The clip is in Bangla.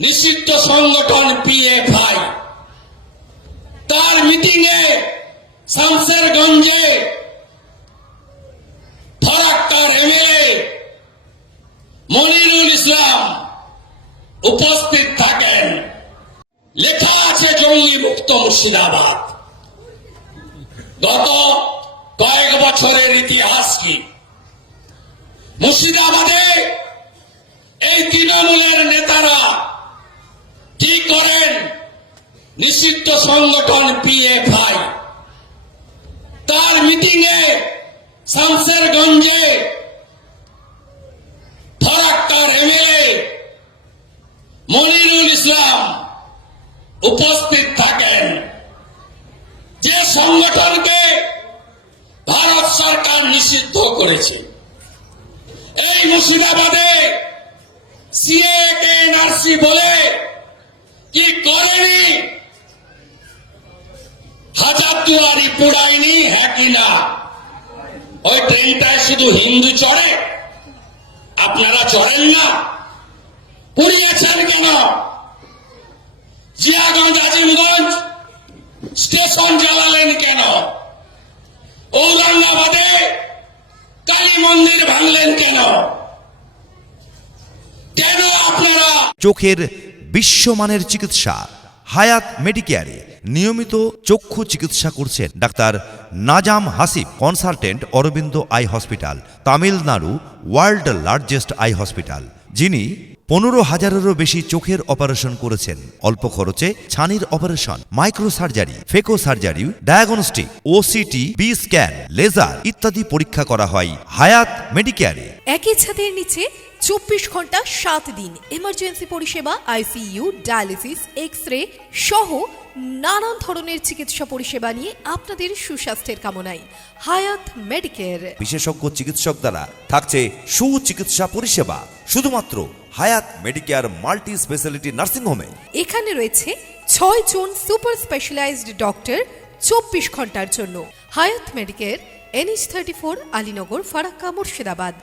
নিষিদ্ধ সংগঠন পিএফআই তার মিটিং মিটিংয়ে শামসেরগঞ্জে ফরাক্কার এমএলএ মনিরুল ইসলাম উপস্থিত থাকেন। লেখা আছে জঙ্গি মুক্ত মুর্শিদাবাদ। গত কয়েক বছরের ইতিহাস কি? মুর্শিদাবাদে এই তৃণমূলের নেতারা কি করেন নিষিদ্ধ সংগঠন পিএফআই তার মিটিং মিটিংয়ে শামসেরগঞ্জে ফরাক্কার এমএলএ মনিরুল ইসলাম উপস্থিত থাকেন। যে সংগঠনকে ভারত সরকার নিষিদ্ধ করেছে, এই মুর্শিদাবাদে সিএ কে এনআরসি বলে কি করেনি হাজার দুয়ারি পুড়ায়নি হ্যাঁ না? ওই ট্রেনটায় শুধু হিন্দু চড়ে, আপনারা চড়েন না। পুড়িয়েছেন কেন? জিয়াগঞ্জ, আজিমগঞ্জ, স্টেশন জ্বালালেন কেন? ঔরঙ্গাবাদে কালী মন্দির ভাঙলেন কেন? কেন আপনারা চোখের বিশ্বমানের চিকিৎসা? হায়াত মেডিকেয়ারে নিয়মিত চক্ষু চিকিৎসা করছেন doctor Nazam Hasib consultant Aravind eye hospital, Tamil Nadu, world largest eye hospital. যিনি পনেরো হাজারেরও বেশি চোখের অপারেশন করেছেন। অল্প খরচে ছানির operation micro surgery phaco surgery diagnostic, OCT, B scan, laser ইত্যাদি পরীক্ষা করা হয়। হায়াত মেডিকেয়ারে একই ছাদের নিচে চব্বিশ ঘণ্টা সাত দিন এমার্জেন্সি পরিষেবা আইসিইউ ডায়ালিসিস এক্স রে সহ নানান ধরনের চিকিৎসা পরিষেবা নিয়ে আপনাদের সুস্বাস্থ্যের কামনায় হায়াত মেডিকেয়ার। বিশেষজ্ঞ চিকিৎসক দ্বারা থাকছে সুচিকিৎসা পরিষেবা শুধুমাত্র হায়াত মেডিকেয়ার মাল্টি স্পেশালিটি নার্সিংহোমে এখানে রয়েছে ছয় জন সুপার স্পেশালাইজড ডক্টর চব্বিশ ঘণ্টার জন্য। Hayat Medicare NH thirty four Alinagar Farakka Murshidabad.